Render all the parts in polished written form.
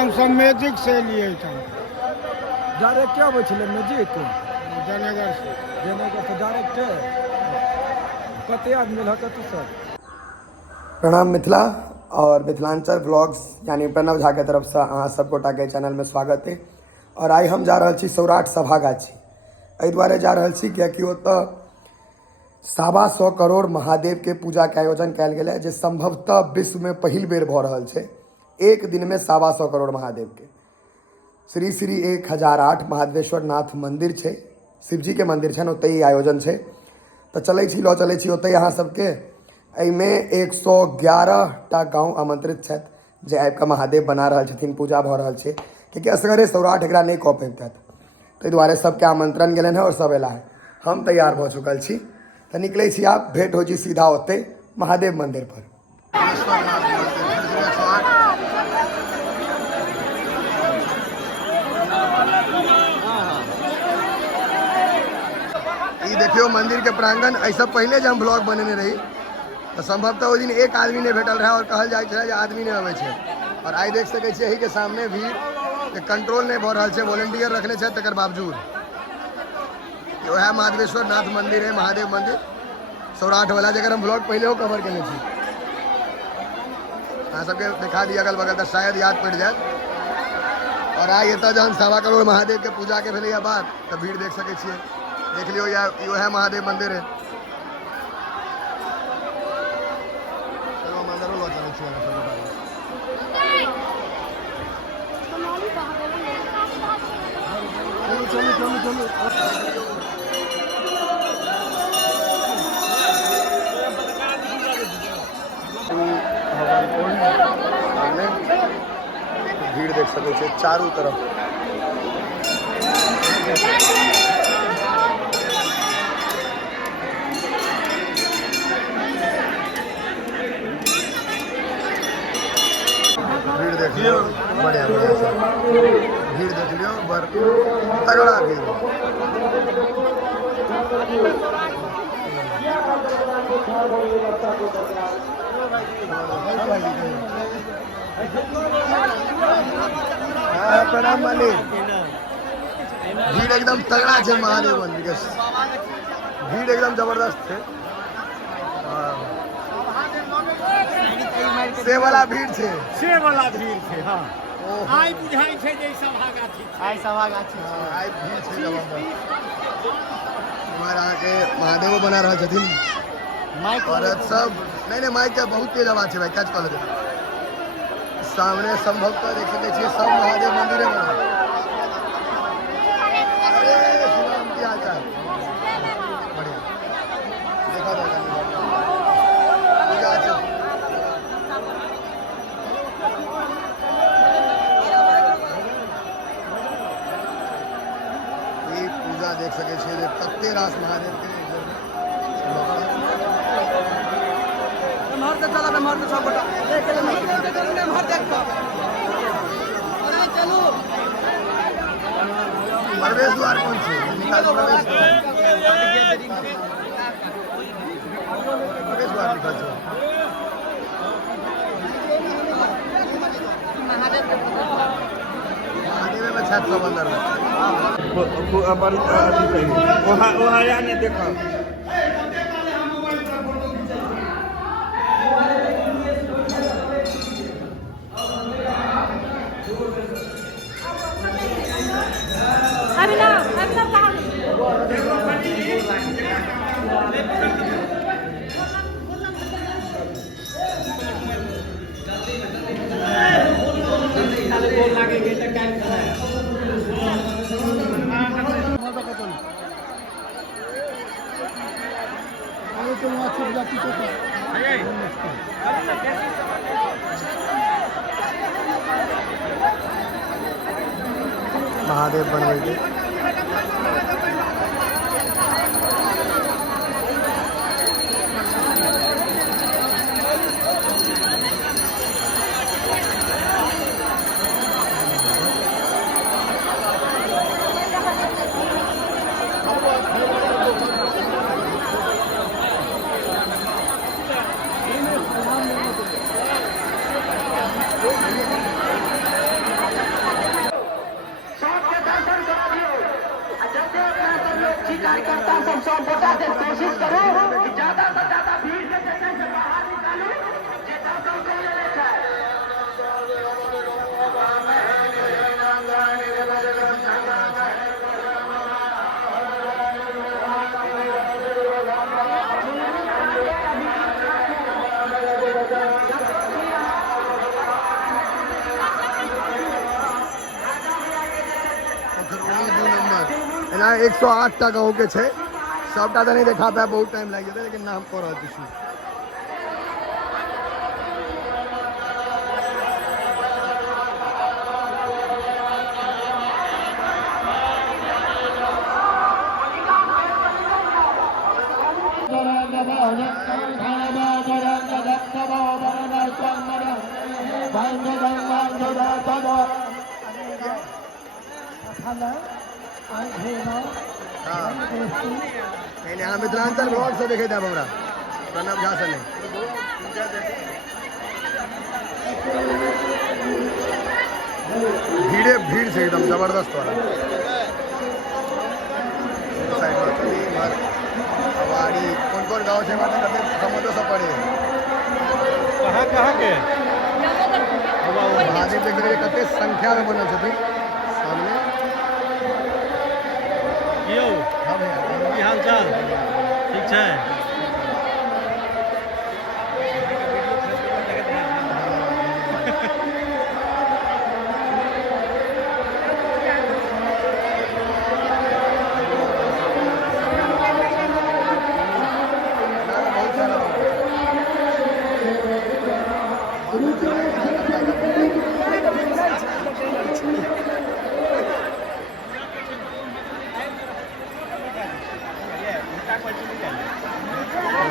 हम सब मैजिक से लिए थे। डायरेक्ट क्या आबै छलै मैजिक जयनगर से। जयनगर से डायरेक्ट कते आदमी रह कतौ सर। प्रणाम मिथिला और मिथिलांचल व्लॉग्स यानी प्रणव झा के तरफ से अहाँ सबगोटा के चैनल में स्वागत है। और आई हम जा रहा छी सौराठ सभागाछी। एहि दुआरे जा रहा छी कियाकि ओतऽ 125 करोड़ महादेव के पूजा के आयोजन कयल गेल है, जे संभवतः विश्व में पहिल बेर भऽ रहल छै। एक दिन में 125 करोड़ महादेव के श्री श्री 1008 महादेवेश्वर नाथ मंदिर छै, शिवजी के मंदिर छनि, ओतहि ई आयोजन छै। तऽ चलै छी लऽ चलै छी ओतहि अहाँ सबके। एहिमे 111टा गाँव आमंत्रित छथि जे आबि कऽ महादेव बना रहल छथिन, पूजा भऽ रहल छै। कियाकि असगरे सौराठ एकरा नहि कऽ पबितथि, ताहि दुआरे सबके आमंत्रण गेलनि हैं और सब एला है। हम तैयार भऽ चुकल छी, तऽ निकलै छी। आब भेंट हो छी सीधा ओतहि महादेव मंदिर पर। ई देखियो मंदिर के प्रांगण। ऐसा पहले जब हम ब्लॉग बनेने रही तो संभवतः वो दिन एक आदमी नहीं भेटल रहा और कहल जाए जे आदमी नहीं अबै छै। और आई देख सकै छियै एही के सामने भीड़ के कंट्रोल नहीं भऽ रहल छै, वॉलंटियर रखने छै। तकर बावजूद वह महादेवेश्वर नाथ मंदिर है, महादेव मंदिर सौराठ वाला, जगह हम ब्लॉग पहले कवर केने छी। अहाँ सबके दिखा दिया अगल बगल, तो शायद याद पड़ जाए। और आई एतऽ जहन 1.25 करोड़ महादेव के पूजा के भेलै बाद तो भीड़ देख सकै छियै। देख लियो वह महादेव मंदिर है। चलो मंदिर लो चले छियै सब लोग। चलो चलो चलो भीड़ देख सकै छियै चारों तरफ। भीड़ देख लियो, बढ़िया बढ़िया से भीड़ देख लियो, बर तगड़ा भीड़। प्रणाम मालिक। भीड़ एकदम तगड़ा है महादेव मंदिर के, भीड़ एकदम जबरदस्त है। से वाला भीड़ छे, से वाला भीड़ छे। हाँ आई बुझाई छे जे सभागाछी, आई सभागाछी, आई भीड़ छे जबरदस्त। हमारा के महादेव बना रहा छथिन माइक और सब नहीं माइक का बहुत तेज आवाज है भाई, कैच कर ले। सामने संभवतः देख सके छियै सब महादेव मंदिर है बना। अरे शिवम की हाल चाल, बढ़िया देखा जाएगा। पूजा देख सके छियै कते रास महादेव के प्रवेश द्वार कौन से प्रवेश द्वार लिखल छै। महादेव में छत सब अंदर वहाँ जाने देखो महादेव बनबै के। यहाँ 108 टा गाँव के छे सबटा तो नहीं देखा पाया बहुत टाइम लग जाता लेकिन नाम कह रहा छी यहाँ मिथिलांचल ब्लॉग से देखे थे हमरा प्रणव झा से नहीं भीड़ से एकदम जबरदस्त वाला कौन कौन गाँव से समझो सब पड़े कहाँ के महादेव देख रहे कते संख्या में बनल छथिन सामने यौ की हाल चाल ठीक छै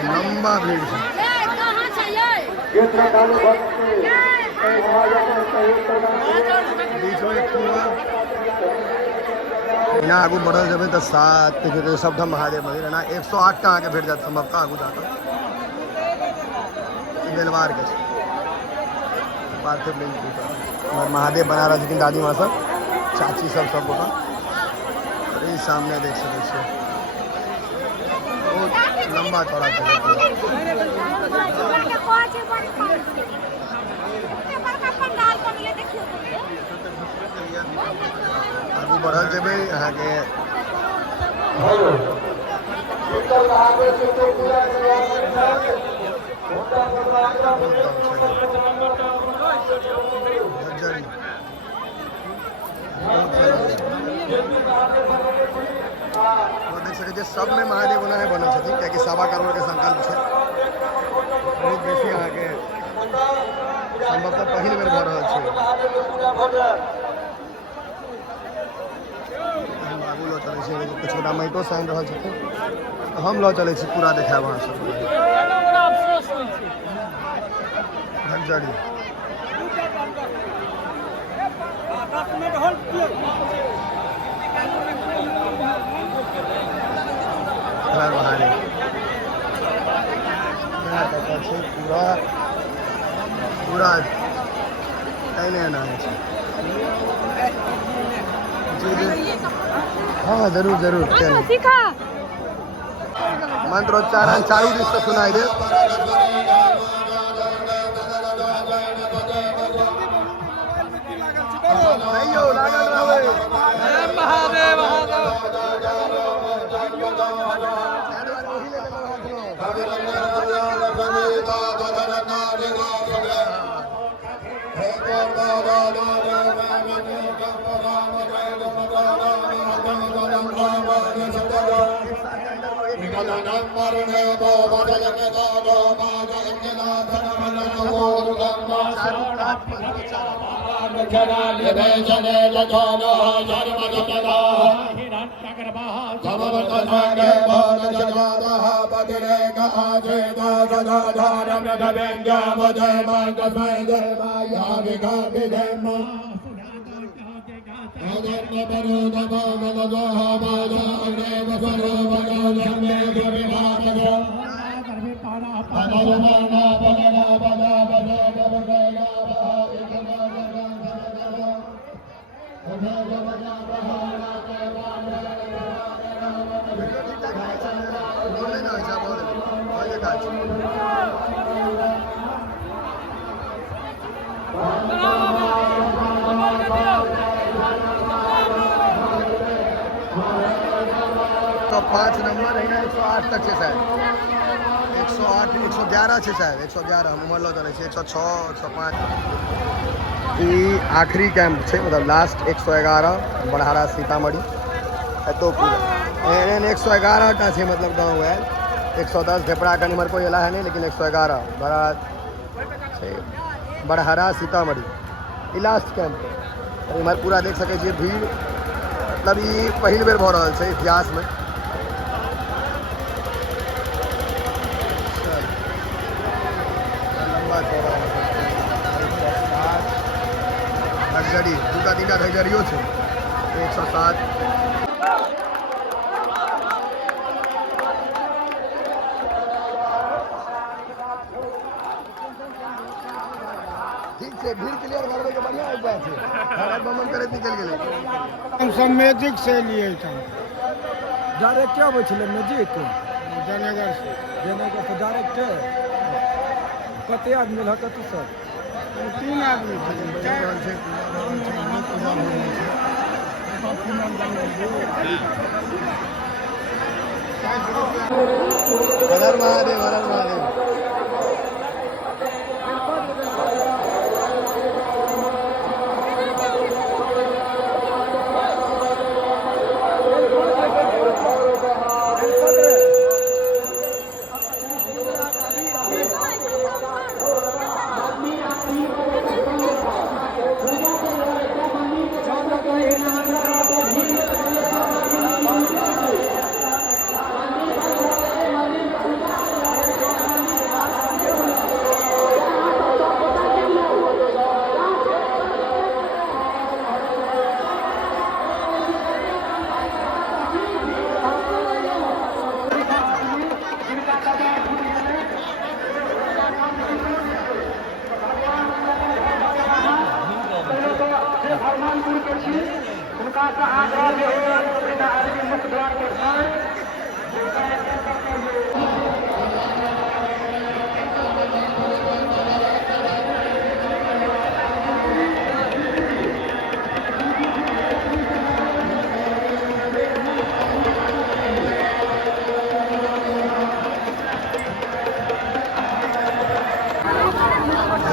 लंबा भीड़ है यहाँ आगू बढ़ल जब तो 7 सब महादेव मंदिर है ना 108 टा आके भेट जाते संभवतः आगू जाकर बेलवार के पार्थिव लिंग और महादेव बना रहा लेकिन दादी माँ सब चाची सब गोटा और ये सामने देख सकते हैं बहुत लंबा चौड़ा आगू बढ़ल जब यहाँ के देख सके सब में महादेव बना है बनल छथिन क्या 1.25 करोड़ के संकल्प है बहुत बेसी यहाँ के संभवतः पहिल बेर भऽ रहल छै आगू लऽ चलै छै कुछ गोटा माइटो साइन रहल छथिन हम लऽ चलै छी पूरा देखायब अहाँ सब घंटड़ी पूरा पूरा कहीं ना हाँ जरूर जरूर मंत्रोच्चारण चालू दिस से सुनाई दे नहीं हो लागल रहे महादेव तो 5 नंबर है 108 तक से शायद 108 111 से शायद 111 हम उमर लो चले 106 105 ये आखिरी कैंप है मतलब लास्ट 111 बड़हारा सीतामढ़ी तो एन 111 છે मतलब गाँव है 110 ढेपड़ा का नंबर कोई अला है नहीं लेकिन 111 बड़ा છે बड़हरा सीतामढ़ी ई लास्ट कैंप और इमहर पूरा देख सके छे भीड़ मतलब ये पहिल बेर भ रहल छै इतिहास में। लंबा चौड़ा लग्जरी दूटा तीनटा लग्जरियो छै 107 ठीक है। भीड़ क्लियर करवे के बढ़िया उपाय छै भारत भ्रमण करैत निकल गेलै हम सब मैजिक से लिए थे डायरेक्ट क्या आबै छलै मैजिक जयनगर से। जयनगर से डायरेक्ट कते आदमी रह कतौ सर 3 आदमी थे। हर हर महादेव हर हर महादेव।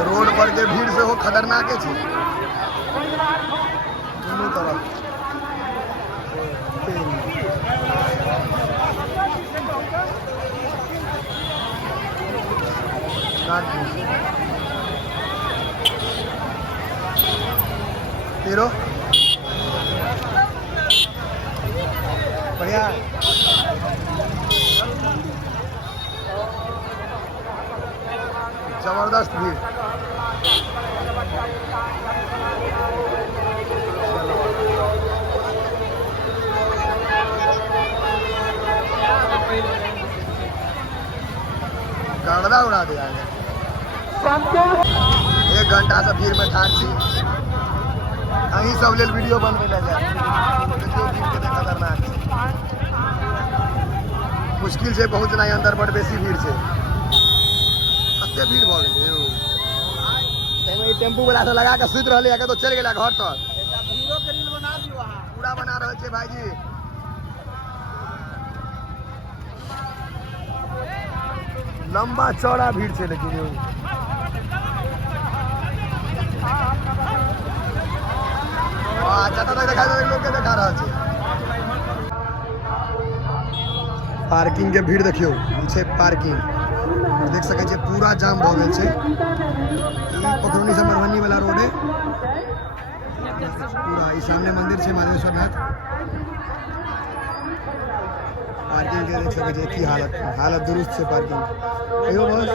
रोड पर के भीड़ से हो खतरनाक है दोनों तरफ। तेरो बढ़िया जबरदस्त भीड़। गर्दा उड़ा दिया 1 घंटा से भीड़ में ठाक छी अहीं सब लेल वीडियो बनवे लगे देखियो भीड़ के खतरनाक छै। मुश्किल से पहुंचना अंदर बड़ बेसी भीड़ से कते भीड़ भ गेलै यौ तैमे टेम्पू वाला से लगा के सुत रहले के तो चल गेला घर तक। हीरो के रील बना दियो अहाँ पूरा बना रहल छै भाईजी। लंबा चौड़ा भीड़ छै लेकिन यौ अच्छा तक देखा लोग के देखा रहल छै। पार्किंग के भीड़ देखियो छै पार्किंग देख सके छै पूरा जाम भ गेल छै। पोखरौनी से मधुबनी वाला रोड है पूरा ई सामने मंदिर छै महादेवनाथ। पार्किंग के देख सके छै की हालत दुरुस्त छै पार्किंग। अयो बस